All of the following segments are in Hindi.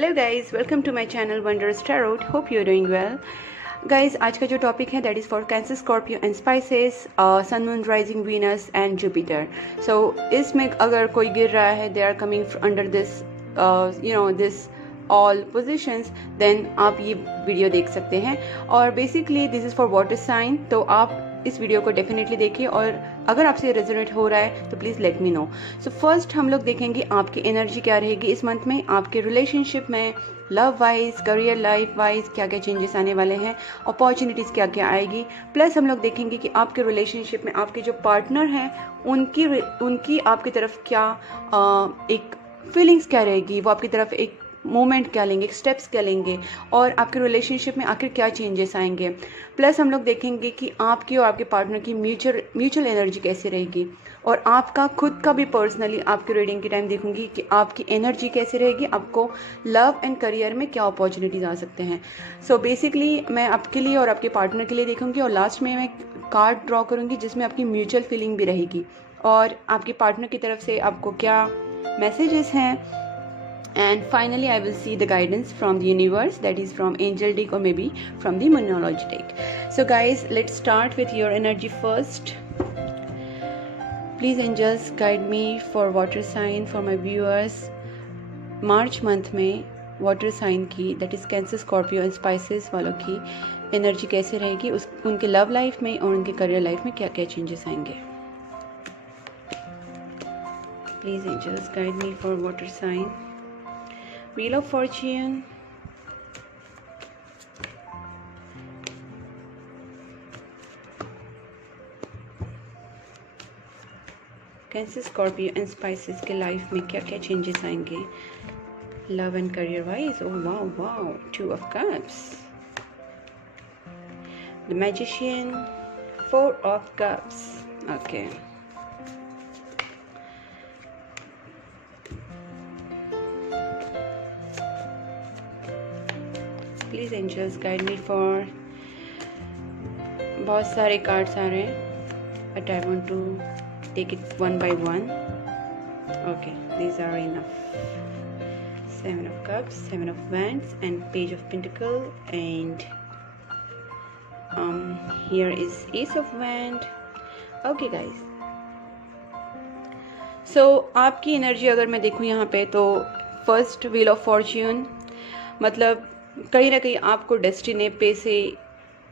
Hello guys, welcome to my channel wondrous tarot. Hope you are doing well. Guys, आज का जो टॉपिक है that is for Cancer, Scorpio and Pisces, sun, moon, rising, Venus and Jupiter. So इसमें अगर कोई गिर रहा है, they are coming under this this all positions, then आप ये वीडियो देख सकते हैं। और basically this is for water sign, तो आप इस वीडियो को डेफिनेटली देखिए और अगर आपसे रेजोनेट हो रहा है तो please let me know. So first हम लोग देखेंगे आपकी एनर्जी क्या रहेगी इस मंथ में, आपके रिलेशनशिप में, love wise, career life wise क्या क्या चेंजेस आने वाले हैं, अपॉर्चुनिटीज़ क्या क्या आएगी। प्लस हम लोग देखेंगे कि आपके रिलेशनशिप में आपके जो पार्टनर हैं उनकी आपकी तरफ क्या एक फीलिंग्स क्या रहेगी, वो आपकी तरफ एक मोमेंट क्या लेंगे, स्टेप्स क्या लेंगे, और आपके रिलेशनशिप में आखिर क्या चेंजेस आएंगे। प्लस हम लोग देखेंगे कि आपकी और आपके पार्टनर की म्यूचुअल एनर्जी कैसे रहेगी, और आपका खुद का भी पर्सनली आपकी रीडिंग के टाइम देखूंगी कि आपकी एनर्जी कैसे रहेगी, आपको लव एंड करियर में क्या अपॉर्चुनिटीज आ सकते हैं। सो बेसिकली मैं आपके लिए और आपके पार्टनर के लिए देखूंगी, और लास्ट में मैं कार्ड ड्रॉ करूंगी जिसमें आपकी म्यूचुअल फीलिंग भी रहेगी और आपके पार्टनर की तरफ से आपको क्या मैसेजेस हैं। And finally I will see the guidance from the universe, that is from angel deck or maybe from the Moonology deck. So guys, let's start with your energy first. Please angels guide me for water sign, for my viewers March month में वाटर साइन की, that is cancer, Scorpio and spices वालों की एनर्जी कैसे रहेगी, उनके लव लाइफ में और उनके करियर लाइफ में क्या क्या चेंजेस आएंगे। Please angels guide me for water sign. Wheel of Fortune, Cancer, Scorpio and Pisces के लाइफ में क्या क्या चेंजेस आएंगे love and career wise. Oh wow wow, 2 of Cups, the magician, 4 of Cups. Okay, please angels guide me for, बहुत सारे कार्ड्स आ रहे हैं but I want to take it one by one. Okay, these are enough. 7 of Cups, 7 of Wands and Page of Pentacle, and here is Ace of Wand. Okay guys, so आपकी एनर्जी अगर मैं देखूँ यहाँ पे तो फर्स्ट व्हील ऑफ फॉर्च्यून, मतलब कहीं ना कहीं आपको डेस्टिनी पे से,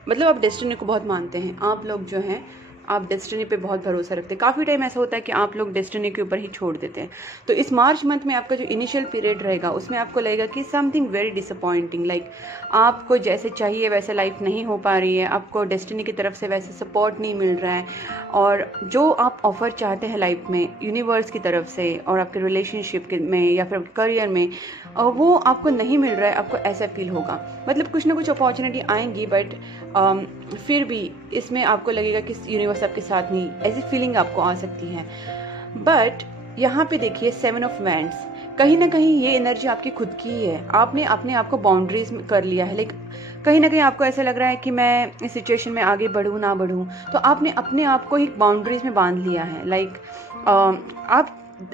मतलब आप डेस्टिनी को बहुत मानते हैं। आप लोग जो हैं, आप डेस्टिनी पे बहुत भरोसा रखते हैं। काफ़ी टाइम ऐसा होता है कि आप लोग डेस्टिनी के ऊपर ही छोड़ देते हैं। तो इस मार्च मंथ में आपका जो इनिशियल पीरियड रहेगा उसमें आपको लगेगा कि समथिंग वेरी डिसअपॉइंटिंग, लाइक आपको जैसे चाहिए वैसे लाइफ नहीं हो पा रही है, आपको डेस्टिनी की तरफ से वैसे सपोर्ट नहीं मिल रहा है, और जो आप ऑफर चाहते हैं लाइफ में यूनिवर्स की तरफ से और आपके रिलेशनशिप में या फिर करियर में, वो आपको नहीं मिल रहा है। आपको ऐसा फील होगा, मतलब कुछ ना कुछ अपॉर्चुनिटी आएंगी बट फिर भी इसमें आपको लगेगा कि यूनिवर्स आपके साथ नहीं, ऐसी फीलिंग आपको आ सकती है। बट यहाँ पे देखिए 7 of Wands, कहीं ना कहीं ये एनर्जी आपकी खुद की ही है। आपने अपने आप को बाउंड्रीज में कर लिया है, लाइक कहीं ना कहीं आपको ऐसा लग रहा है कि मैं इस सिचुएशन में आगे बढ़ूँ ना बढ़ूँ, तो आपने अपने आप को ही बाउंड्रीज में बांध लिया है। लाइक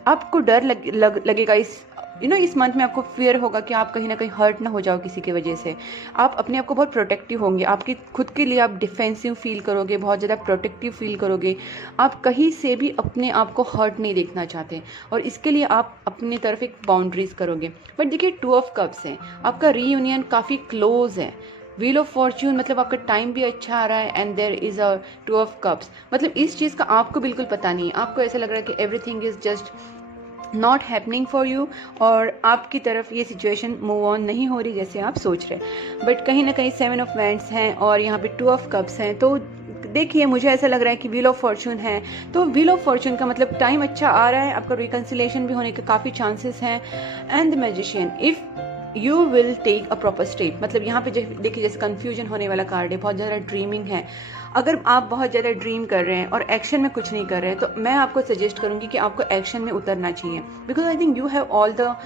आपको डर लगेगा इस मंथ में, आपको फियर होगा कि आप कहीं ना कहीं हर्ट ना हो जाओ किसी की वजह से। आप अपने आप को बहुत प्रोटेक्टिव होंगे, आपकी खुद के लिए आप डिफेंसिव फील करोगे, बहुत ज़्यादा प्रोटेक्टिव फील करोगे। आप कहीं से भी अपने आप को हर्ट नहीं देखना चाहते और इसके लिए आप अपनी तरफ एक बाउंड्रीज करोगे। बट देखिए 2 of Cups है, आपका रीयूनियन काफ़ी क्लोज है। व्हील ऑफ फॉर्च्यून मतलब आपका टाइम भी अच्छा आ रहा है, and there is a 2 of Cups, मतलब इस चीज़ का आपको बिल्कुल पता नहीं है। आपको ऐसा लग रहा है कि everything is just not happening for you, और आपकी तरफ ये सिचुएशन मूव ऑन नहीं हो रही जैसे आप सोच रहे। बट कहीं ना कहीं 7 of Wands हैं और यहाँ पे 2 of Cups हैं, तो देखिए मुझे ऐसा लग रहा है कि व्हील ऑफ फॉर्च्यून है, तो व्हील ऑफ फॉर्च्यून का मतलब टाइम अच्छा आ रहा है, आपका रिकन्सिलेशन भी होने के काफ़ी चांसेस हैं। And the magician, if you will take a proper step, मतलब यहाँ पे देखिए जैसे कन्फ्यूजन होने वाला कार्ड है, बहुत ज़्यादा ड्रीमिंग है। अगर आप बहुत ज़्यादा ड्रीम कर रहे हैं और एक्शन में कुछ नहीं कर रहे हैं, तो मैं आपको सजेस्ट करूँगी कि आपको एक्शन में उतरना चाहिए, because I think you have all the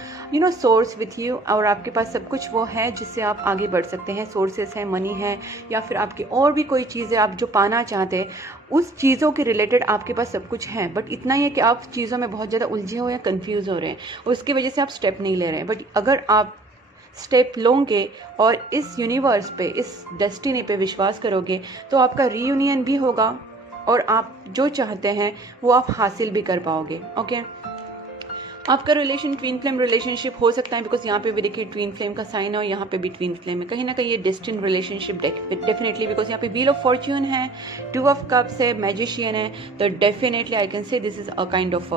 source with you, और आपके पास सब कुछ वो है जिससे आप आगे बढ़ सकते हैं। सोर्सेस हैं, मनी है, या फिर आपकी और भी कोई चीज़ें आप जो पाना चाहते हैं, उस चीज़ों के रिलेटेड आपके पास सब कुछ है। बट इतना ही है कि आप चीज़ों में बहुत ज़्यादा उलझे हो या कंफ्यूज हो रहे हैं, और उसकी वजह से आप स्टेप नहीं ले रहे हैं। बट अगर आप स्टेप लोगे और इस यूनिवर्स पे, इस डेस्टिनी पे विश्वास करोगे, तो आपका रीयूनियन भी होगा और आप जो चाहते हैं वो आप हासिल भी कर पाओगे। ओके, आपका रिलेशन ट्विन फ्लेम रिलेशनशिप हो सकता है, बिकॉज यहाँ पे भी देखिए ट्विन फ्लेम का साइन है और यहाँ पे भी ट्विन फ्लेम है। कहीं ना कहीं ये डेस्टिन रिलेशनशिप डेफिनेटली, बिकॉज यहाँ पे व्हील ऑफ फॉर्च्यून है, 2 ऑफ कप्स है, मैजिशियन है, तो definitely I can say this is a kind of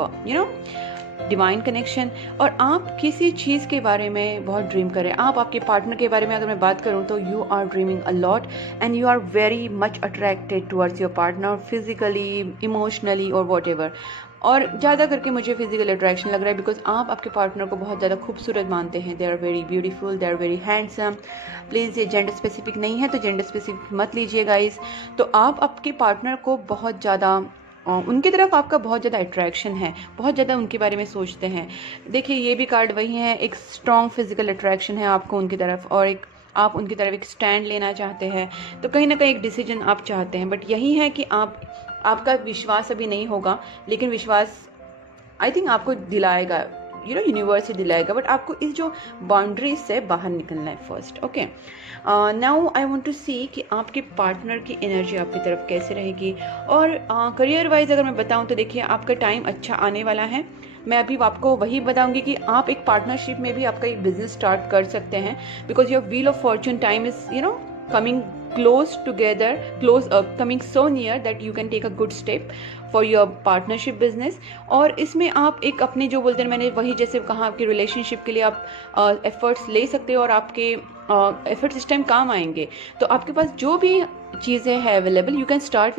divine connection. और आप किसी चीज़ के बारे में बहुत ड्रीम करें। आप आपके पार्टनर के बारे में अगर मैं बात करूं तो you are dreaming a lot and you are very much attracted towards your partner physically, emotionally और वॉट एवर। और ज़्यादा करके मुझे फिजिकल अट्रैक्शन लग रहा है, बिकॉज आप आपके पार्टनर को बहुत ज़्यादा खूबसूरत मानते हैं। They are very beautiful, they are very handsome. Please, ये जेंडर स्पेसिफिक नहीं है तो जेंडर स्पेसिफिक मत लीजिए गाइस। तो आप आपके पार्टनर को बहुत ज़्यादा, उनकी तरफ आपका बहुत ज़्यादा अट्रैक्शन है, बहुत ज़्यादा उनके बारे में सोचते हैं। देखिए ये भी कार्ड वही है, एक स्ट्रॉन्ग फिजिकल अट्रैक्शन है आपको उनकी तरफ, और एक आप उनकी तरफ एक स्टैंड लेना चाहते हैं। तो कहीं ना कहीं एक डिसीजन आप चाहते हैं, बट यही है कि आपका विश्वास अभी नहीं होगा, लेकिन विश्वास आई थिंक आपको दिलाएगा, यूनिवर्स ही दिलाएगा, बट आपको इस जो बाउंड्रीज से बाहर निकलना है first. Okay, now I want to see कि आपके पार्टनर की एनर्जी आपकी तरफ कैसे रहेगी। और करियर वाइज अगर मैं बताऊं तो देखिए आपका टाइम अच्छा आने वाला है। मैं अभी आपको वही बताऊंगी कि आप एक पार्टनरशिप में भी आपका एक बिजनेस स्टार्ट कर सकते हैं, because your wheel of Fortune time is coming close together, coming so near that you can take a good step for your partnership business। और इसमें आप एक अपने जो बोलते हैं, मैंने वही जैसे कहा, आपकी रिलेशनशिप के लिए आप एफर्ट्स ले सकते हो और आपके एफर्ट्स इस टाइम काम आएंगे। तो आपके पास जो भी चीज़ें हैं available, you can start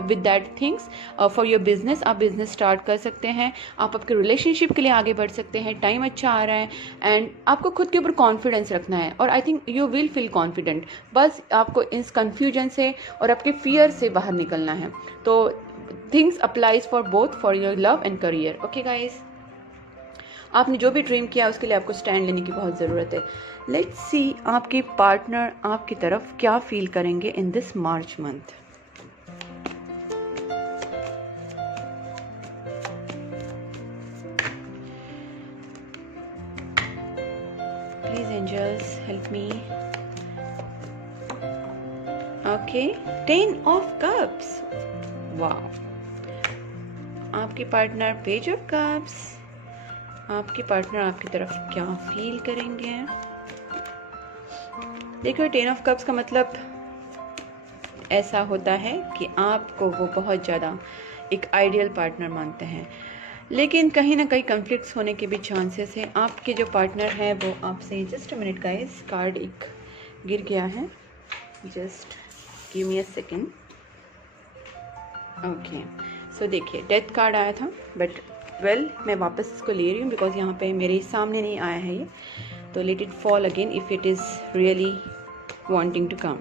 with that things for your business. आप बिजनेस स्टार्ट कर सकते हैं, आप आपके रिलेशनशिप के लिए आगे बढ़ सकते हैं। टाइम अच्छा आ रहा है एंड आपको खुद के ऊपर कॉन्फिडेंस रखना है, और I think you will feel confident. बस आपको इस कन्फ्यूजन से और आपके फियर से बाहर निकलना है। तो things applies for both, for your love and career. Okay guys, आपने जो भी ड्रीम किया उसके लिए आपको स्टैंड लेने की बहुत ज़रूरत है। लेट्स सी आपके पार्टनर आपकी तरफ क्या फील करेंगे in this March month. Please angels help me. Okay, 10 of cups, wow. आपके पार्टनर पेज ऑफ कप्स, आपके पार्टनर आपकी तरफ क्या फील करेंगे। देखो 10 ऑफ कप्स का मतलब ऐसा होता है कि आपको वो बहुत ज़्यादा एक आइडियल पार्टनर मानते हैं, लेकिन कहीं ना कहीं कॉन्फ्लिक्ट्स होने के भी चांसेस हैं। आपके जो पार्टनर है वो आपसे, just a minute guys, card एक गिर गया है, just give me a second. Okay, so देखिए डेथ कार्ड आया था, बट वेल मैं वापस इसको ले रही हूँ बिकॉज यहाँ पे मेरे सामने नहीं आया है ये, तो let it fall again if it is really wanting to come.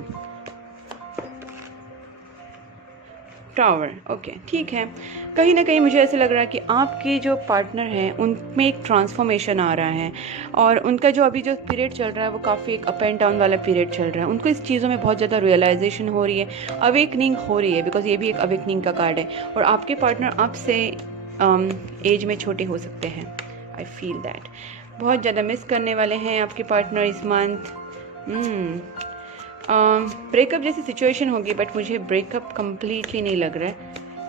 Tower, okay, ठीक है। कहीं ना कहीं मुझे ऐसे लग रहा है कि आपके जो पार्टनर हैं उनमें एक ट्रांसफॉर्मेशन आ रहा है, और उनका जो अभी जो पीरियड चल रहा है वो काफ़ी एक अप एंड डाउन वाला पीरियड चल रहा है। उनको इस चीज़ों में बहुत ज़्यादा रियलाइजेशन हो रही है, अवेकनिंग हो रही है, बिकॉज ये भी एक अवेकनिंग का कार्ड है। और आपके पार्टनर आपसे एज में छोटे हो सकते हैं, आई फील दैट। बहुत ज़्यादा मिस करने वाले हैं आपके पार्टनर इस मंथ। ब्रेकअप जैसी सिचुएशन होगी, बट मुझे ब्रेकअप कम्प्लीटली नहीं लग रहा है,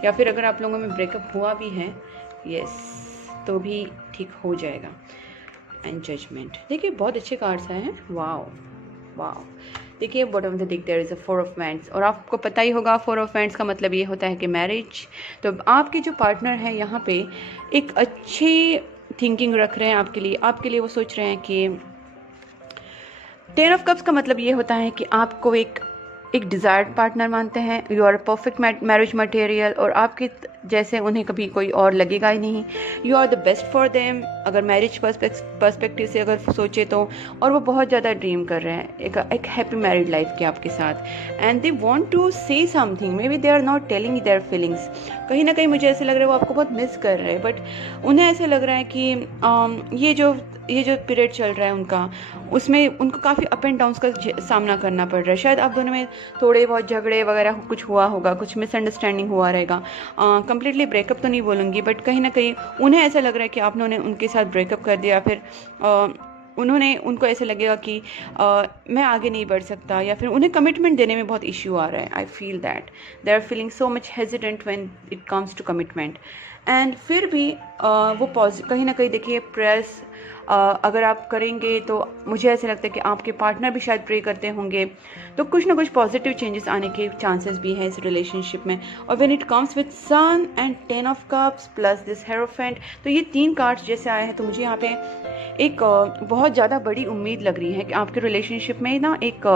या फिर अगर आप लोगों में ब्रेकअप हुआ भी है, यस, तो भी ठीक हो जाएगा। एंड जजमेंट, देखिए बहुत अच्छे कार्ड्स आए हैं, वाओ वाओ। देखिए बॉटम से देख, there is a 4 of wands, और आपको पता ही होगा 4 ऑफ वैंड्स का मतलब ये होता है कि मैरिज। तो आपके जो पार्टनर है यहाँ पे एक अच्छी थिंकिंग रख रहे हैं आपके लिए वो सोच रहे हैं कि 10 ऑफ कप्स का मतलब ये होता है कि आपको एक डिज़ायर्ड पार्टनर मानते हैं, you are perfect marriage material, और आपके जैसे उन्हें कभी कोई और लगेगा ही नहीं। You are the best for them, अगर मैरिज पर्सपेक्टिव से अगर सोचे तो, और वो बहुत ज़्यादा ड्रीम कर रहे हैं एक हैप्पी मैरिड लाइफ के आपके साथ। And they want to say something, maybe they are not telling their feelings. कहीं ना कहीं मुझे ऐसे लग रहा है वो आपको बहुत मिस कर रहे हैं, बट उन्हें ऐसे लग रहा है कि ये जो पीरियड चल रहा है उनका, उसमें उनको काफ़ी अप एंड डाउन्स का सामना करना पड़ रहा है। शायद आप दोनों में थोड़े बहुत झगड़े वगैरह कुछ हुआ होगा, कुछ मिसअंडरस्टैंडिंग हुआ रहेगा। कंप्लीटली ब्रेकअप तो नहीं बोलूँगी, बट कहीं ना कहीं उन्हें ऐसा लग रहा है कि आपने उनके साथ ब्रेकअप कर दिया, फिर उनको ऐसे लगेगा कि मैं आगे नहीं बढ़ सकता, या फिर उन्हें कमिटमेंट देने में बहुत इश्यू आ रहा है। I feel that they are feeling so much hesitant when it comes to commitment. And फिर भी वो कहीं ना कहीं देखिए प्रेयर्स अगर आप करेंगे तो मुझे ऐसे लगता है कि आपके पार्टनर भी शायद प्रे करते होंगे, तो कुछ ना कुछ पॉजिटिव चेंजेस आने के चांसेस भी हैं इस रिलेशनशिप में। और when it comes with sun and 10 of cups plus this hierophant, तो ये 3 कार्ड्स जैसे आए हैं, तो मुझे यहाँ पे एक बहुत ज़्यादा बड़ी उम्मीद लग रही है कि आपके रिलेशनशिप में ना एक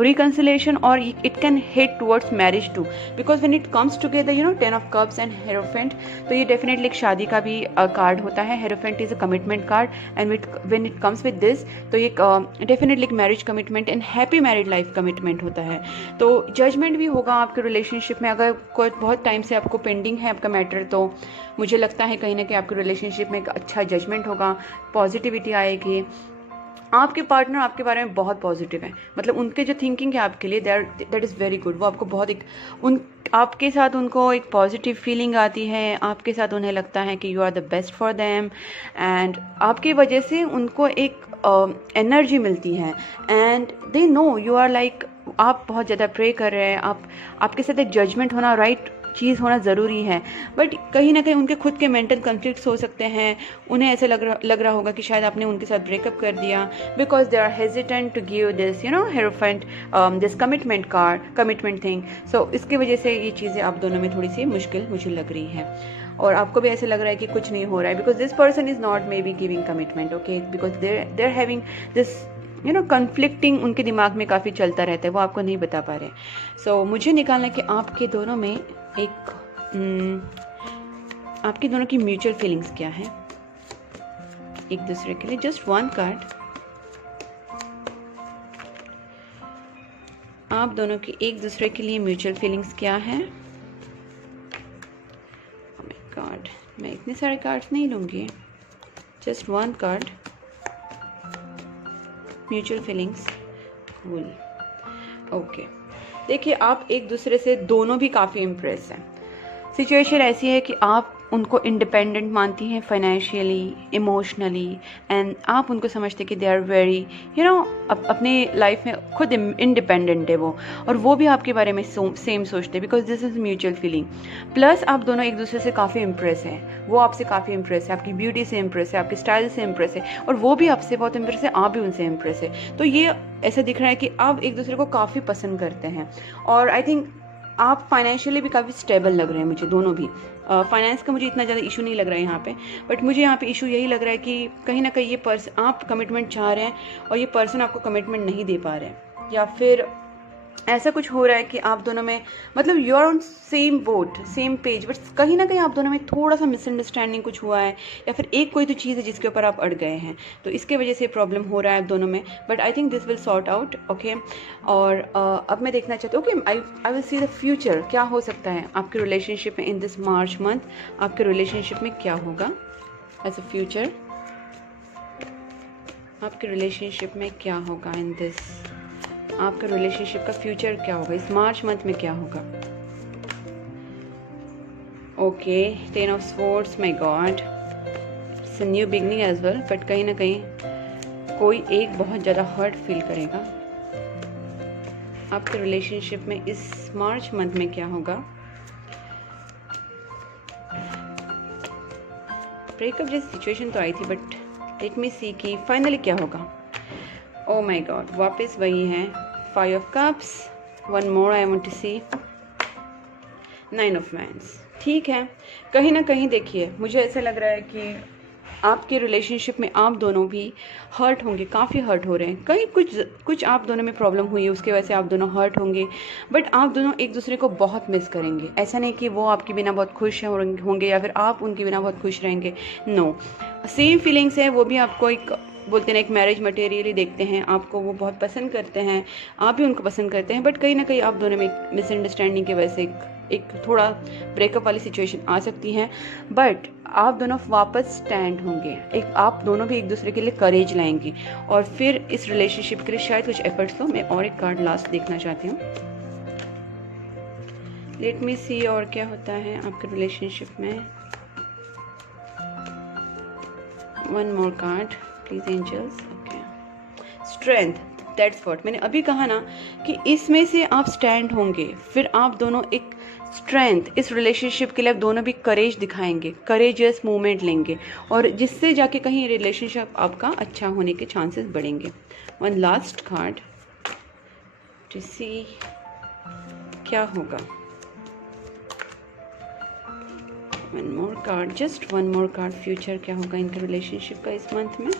रिकन्सिलेशन, और it can head towards marriage too, because when it comes together 10 of cups and hierophant, तो ये डेफिनेटली एक शादी का भी कार्ड होता है। Hierophant is a commitment card, and when it comes with this, तो ये डेफिनेटली एक marriage commitment and happy married life commitment होता है। तो जजमेंट भी होगा आपके रिलेशनशिप में। अगर कोई बहुत टाइम से आपको पेंडिंग है आपका मैटर, तो मुझे लगता है कहीं ना कहीं आपके रिलेशनशिप में एक अच्छा जजमेंट होगा, पॉजिटिविटी आएगी। आपके पार्टनर आपके बारे में बहुत पॉजिटिव है, मतलब उनके जो थिंकिंग है आपके लिए दैट इज़ वेरी गुड। वो आपको बहुत आपके साथ उनको एक पॉजिटिव फीलिंग आती है, आपके साथ उन्हें लगता है कि you are the best for them, and आपकी वजह से उनको एक एनर्जी मिलती है, and they know you are like, आप बहुत ज़्यादा प्रे कर रहे हैं, आपके साथ एक जजमेंट होना, राइट चीज़ होना ज़रूरी है। बट कहीं ना कहीं उनके खुद के मेंटल कॉन्फ्लिक्ट्स हो सकते हैं, उन्हें ऐसे लग रहा होगा कि शायद आपने उनके साथ ब्रेकअप कर दिया, because they are hesitant to give this hierophant this commitment thing. So इसकी वजह से ये चीज़ें आप दोनों में थोड़ी सी मुश्किल मुझे लग रही है, और आपको भी ऐसे लग रहा है कि कुछ नहीं हो रहा है, because this person is not maybe giving commitment, okay, because they are having this conflicting, उनके दिमाग में काफ़ी चलता रहता है, वो आपको नहीं बता पा रहे। सो मुझे निकालना है कि आपके दोनों में आपकी दोनों की म्यूचुअल फीलिंग्स क्या है एक दूसरे के लिए। Just 1 card. आप दोनों की एक दूसरे के लिए म्यूचुअल फीलिंग्स क्या है। ओह माय गॉड, मैं इतने सारे कार्ड्स नहीं लूंगी, just 1 card. Mutual feelings, cool, okay. देखिए आप एक दूसरे से दोनों भी काफ़ी इम्प्रेस हैं। सिचुएशन ऐसी है कि आप उनको इंडिपेंडेंट मानती हैं फाइनेंशियली, इमोशनली, एंड आप उनको समझते कि दे आर वेरी अपने लाइफ में खुद इंडिपेंडेंट है वो, और वो भी आपके बारे में सेम सोचते हैं, because this is mutual feeling. Plus आप दोनों एक दूसरे से काफ़ी इम्प्रेस हैं, वो आपसे काफ़ी इम्प्रेस है, आपकी ब्यूटी से इम्प्रेस है, आपकी स्टाइल से इम्प्रेस है, और वो भी आपसे बहुत इम्प्रेस है, आप भी उनसे इम्प्रेस है। तो ये ऐसा दिख रहा है कि आप एक दूसरे को काफ़ी पसंद करते हैं, और आई थिंक आप फाइनेंशियली भी काफ़ी स्टेबल लग रहे हैं मुझे, दोनों भी। फाइनेंस का मुझे इतना ज़्यादा इशू नहीं लग रहा है यहाँ पे, बट मुझे यहाँ पे इशू यही लग रहा है कि कहीं ना कहीं ये पर्सन, आप कमिटमेंट चाह रहे हैं और ये पर्सन आपको कमिटमेंट नहीं दे पा रहे हैं, या फिर ऐसा कुछ हो रहा है कि आप दोनों में, मतलब you are on same boat, same page, but कहीं ना कहीं आप दोनों में थोड़ा सा मिसअंडरस्टैंडिंग कुछ हुआ है, या फिर एक कोई तो चीज़ है जिसके ऊपर आप अड़ गए हैं, तो इसके वजह से प्रॉब्लम हो रहा है आप दोनों में। But I think this will sort out, okay. और अब मैं देखना चाहती हूँ, okay, I will see the future, क्या हो सकता है आपके रिलेशनशिप में इन दिस मार्च मंथ, आपके रिलेशनशिप में क्या होगा एज अ फ्यूचर, आपके रिलेशनशिप में क्या होगा इन दिस, आपका रिलेशनशिप का फ्यूचर क्या होगा इस मार्च मंथ में, क्या होगा। Okay, 10 of swords, my God, it's a new beginning as well, but कहीं ना कहीं कोई एक बहुत ज़्यादा हर्ट फील करेगा। आपके रिलेशनशिप में इस मार्च मंथ में क्या होगा। ब्रेकअप जैसी सिचुएशन तो आई थी, बट लेट मी सी कि फाइनली क्या होगा। ओ माय गॉड, वापस वही है, 5 of cups, 1 more I want to see, 9 of wands. ठीक है, कहीं ना कहीं देखिए मुझे ऐसा लग रहा है कि आपके रिलेशनशिप में आप दोनों भी हर्ट होंगे, काफ़ी हर्ट हो रहे हैं, कहीं कुछ आप दोनों में प्रॉब्लम हुई है, उसके वजह से आप दोनों हर्ट होंगे, बट आप दोनों एक दूसरे को बहुत मिस करेंगे। ऐसा नहीं कि वो आपके बिना बहुत खुश होंगे या फिर आप उनके बिना बहुत खुश रहेंगे, नो, सेम फीलिंग्स है। वो भी आपको एक बोलते हैं एक मैरिज मटेरियली देखते हैं, आपको वो बहुत पसंद करते हैं, आप भी उनको पसंद करते हैं, बट कहीं ना कहीं आप दोनों में एक मिसअंडरस्टैंडिंग की वजह से एक थोड़ा ब्रेकअप वाली सिचुएशन आ सकती है, बट आप दोनों वापस स्टैंड होंगे, एक आप दोनों भी एक दूसरे के लिए करेज लाएंगे, और फिर इस रिलेशनशिप के लिए शायद कुछ एफर्ट्स लो। मैं और एक कार्ड लास्ट देखना चाहती हूँ, लेट मी सी और क्या होता है आपके रिलेशनशिप में। 1 more card, please angels, okay. Strength, that's what मैंने अभी कहा ना कि इसमें से आप स्टैंड होंगे, फिर आप दोनों एक स्ट्रेंथ, इस रिलेशनशिप के लिए आप दोनों भी करेज दिखाएंगे, करेजियस मूवमेंट लेंगे, और जिससे जाके कहीं रिलेशनशिप आपका अच्छा होने के चांसेस बढ़ेंगे। वन लास्ट कार्ड टू सी क्या होगा। One more card, just one more card, future क्या होगा इनके रिलेशनशिप का इस मंथ में।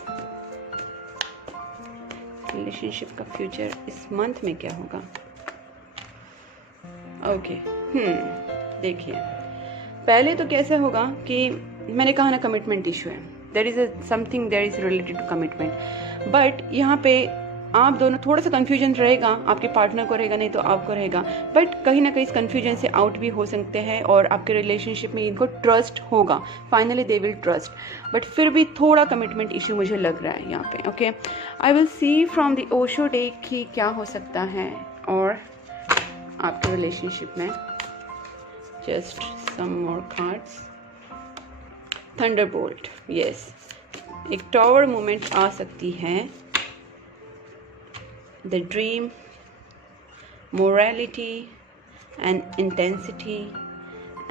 रिलेशनशिप का फ्यूचर इस मंथ में क्या होगा। ओके देखिए, पहले तो कैसे होगा कि मैंने कहा ना कमिटमेंट इशू है, there is something there is related to commitment, but यहाँ पे आप दोनों थोड़ा सा कन्फ्यूजन रहेगा, आपके पार्टनर को रहेगा, नहीं तो आपको रहेगा, बट कहीं ना कहीं इस कन्फ्यूजन से आउट भी हो सकते हैं और आपके रिलेशनशिप में इनको ट्रस्ट होगा, finally they will trust, but फिर भी थोड़ा कमिटमेंट इशू मुझे लग रहा है यहाँ पे। Okay, I will see from the Osho deck कि क्या हो सकता है और आपके रिलेशनशिप में। Just some more cards. Thunderbolt, yes, एक टॉवर मोमेंट आ सकती है। The dream, morality and intensity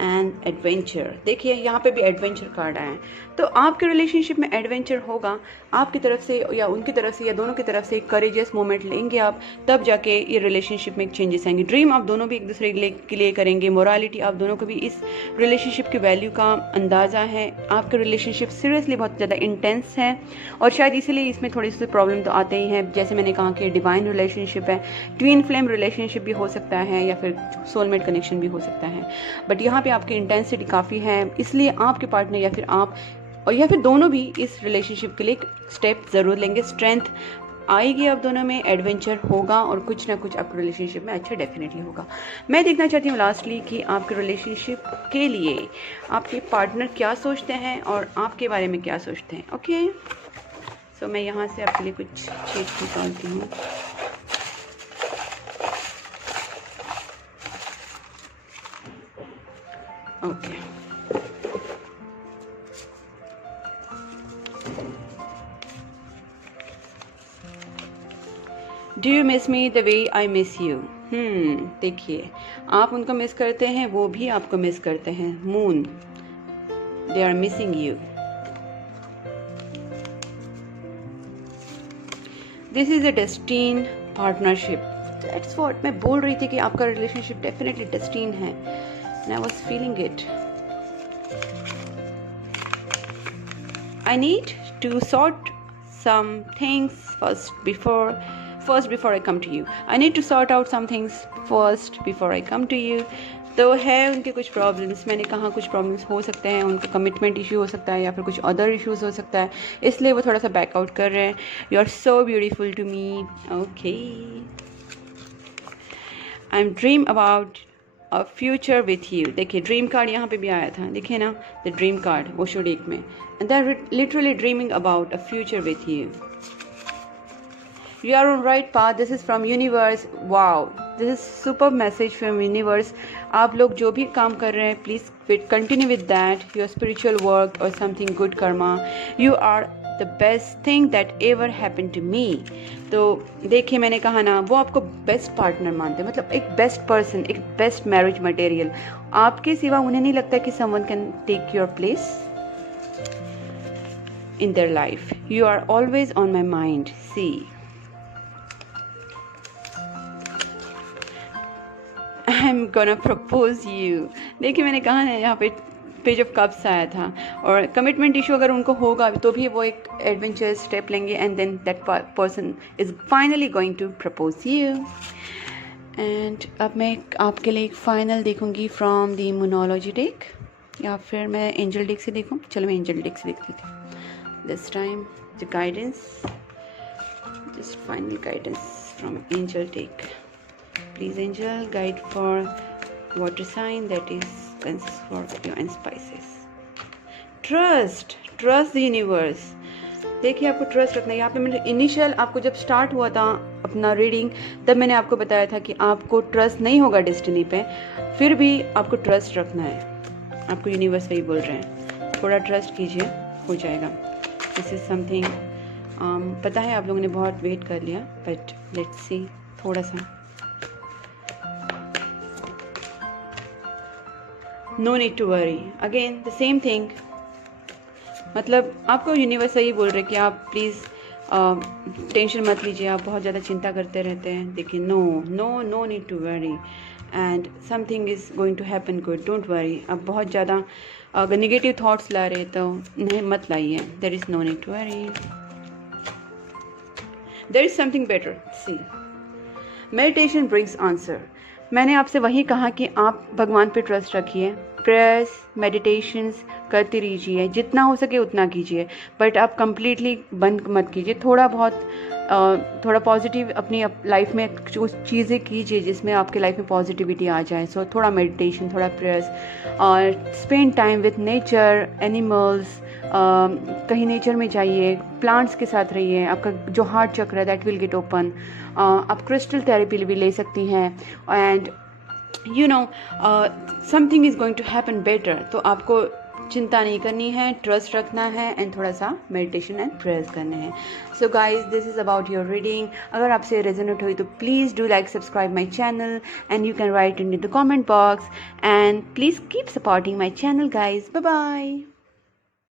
and adventure। देखिए यहाँ पे भी एडवेंचर कार्ड आए हैं, तो आपके रिलेशनशिप में एडवेंचर होगा, आपकी तरफ से या उनकी तरफ से या दोनों की तरफ से करेजियस मोमेंट लेंगे आप, तब जाके ये रिलेशनशिप में चेंजेस आएंगे। ड्रीम आप दोनों भी एक दूसरे के लिए करेंगे, मोरालिटी आप दोनों को भी इस रिलेशनशिप की वैल्यू का अंदाज़ा है। आपके रिलेशनशिप सीरियसली बहुत ज़्यादा इंटेंस है और शायद इसीलिए इसमें थोड़ी सी प्रॉब्लम तो आते ही हैं। जैसे मैंने कहा कि डिवाइन रिलेशनशिप है, ट्विन फ्लेम रिलेशनशिप भी हो सकता है या फिर सोलमेट कनेक्शन भी हो सकता है, बट यहाँ पे आपकी इंटेंसिटी काफ़ी है, इसलिए आपके पार्टनर या फिर आप और या फिर दोनों भी इस रिलेशनशिप के लिए स्टेप ज़रूर लेंगे। स्ट्रेंथ आएगी आप दोनों में, एडवेंचर होगा और कुछ ना कुछ आपके रिलेशनशिप में अच्छा डेफिनेटली होगा। मैं देखना चाहती हूँ लास्टली कि आपके रिलेशनशिप के लिए आपके पार्टनर क्या सोचते हैं और आपके बारे में क्या सोचते हैं। ओके, सो मैं यहाँ से आपके लिए कुछ चीज़ निकालती हूँ। Okay, do you miss me the way I miss you. देखिए, आप उनको मिस करते हैं, वो भी आपको मिस करते हैं। Moon, they are missing you. This is a destined partnership, that's what मैं बोल रही थी कि आपका रिलेशनशिप डेफिनेटली डेस्टिन है, and I was feeling it. I need to sort some things first before I come to you. I need to sort out some things first before I come to you. तो है उनके कुछ प्रॉब्लम्स, मैंने कहा कुछ प्रॉब्लम्स हो सकते हैं, उनका कमिटमेंट इशू हो सकता है या फिर कुछ अदर इश्यूज हो सकता है, इसलिए वो थोड़ा सा बैकआउट कर रहे हैं। You are so beautiful to me. Okay, I am dream about a future with you. देखिए, ड्रीम कार्ड यहाँ पे भी आया था, देखिए ना, the dream card Osho deck में, and they're literally dreaming about a future with you. You are on right path. This is from universe. Wow, this is super message from universe. आप लोग जो भी काम कर रहे हैं, please continue with that, your spiritual work or something good karma. You are the best thing that ever happened to me. तो देखिए, मैंने कहा ना, वो आपको बेस्ट पार्टनर मानते हैं, मतलब एक बेस्ट पर्सन, एक बेस्ट मैरिज मटेरियल। आपके सिवा उन्हें नहीं लगता कि someone can take your place in their life. You are always on my mind. See, I'm gonna propose you. देखिए, मैंने कहा है यहाँ पे पेज ऑफ कप्स आया था, और कमिटमेंट इशू अगर उनको होगा तो भी वो एक एडवेंचर स्टेप लेंगे, and then that person is finally going to propose you. And अब मैं आपके लिए एक फाइनल देखूंगी फ्रॉम द मोनोलॉजी डेक, या फिर मैं एंजल डेक से देखूँ। चलो, मैं एंजल डेक से देखती थी this time. The guidance, just final guidance from angel deck. Please angel, guide for water sign, that is Cancer, Scorpio and Pisces. Trust the universe. देखिए, आपको ट्रस्ट रखना है। यहाँ पे मैंने इनिशियल आपको जब स्टार्ट हुआ था अपना रीडिंग, तब मैंने आपको बताया था कि आपको ट्रस्ट नहीं होगा डेस्टिनी पे, फिर भी आपको ट्रस्ट रखना है। आपको यूनिवर्स वही बोल रहे हैं, थोड़ा ट्रस्ट कीजिए, हो जाएगा। This is something पता है आप लोगों ने बहुत वेट कर लिया, बट लेट्स सी थोड़ा सा। No need to worry, again the same thing. मतलब आपको यूनिवर्स यही बोल रहे कि आप प्लीज़ टेंशन मत लीजिए, आप बहुत ज़्यादा चिंता करते रहते हैं। देखिए, no no no need to worry and something is going to happen good, don't worry. अब बहुत ज़्यादा अगर निगेटिव थॉट्स ला रहे तो नहीं, मत लाइए। There is no need to worry, there is something better. See, meditation brings answer. मैंने आपसे वही कहा कि आप भगवान पे ट्रस्ट रखिए, प्रेयर्स मेडिटेशंस करते रहिए, जितना हो सके उतना कीजिए, बट आप कंप्लीटली बंद मत कीजिए। थोड़ा बहुत थोड़ा पॉजिटिव अपनी लाइफ में कुछ चीज़ें कीजिए जिसमें आपके लाइफ में पॉजिटिविटी आ जाए। सो थोड़ा मेडिटेशन, थोड़ा प्रेयर्स और spend time with nature, animals, कहीं नेचर में जाइए, प्लांट्स के साथ रहिए। आपका जो हार्ट चक्र है दैट विल गेट ओपन। आप क्रिस्टल थेरेपी भी ले सकती हैं and you know something is going to happen better. तो आपको चिंता नहीं करनी है, ट्रस्ट रखना है एंड थोड़ा सा मेडिटेशन एंड प्रेयर्स करने हैं। So guys, this is about your reading. अगर आपसे रेजोनेट हुई तो please do like, subscribe my channel and you can write in the comment box and please keep supporting my channel guys. Bye bye.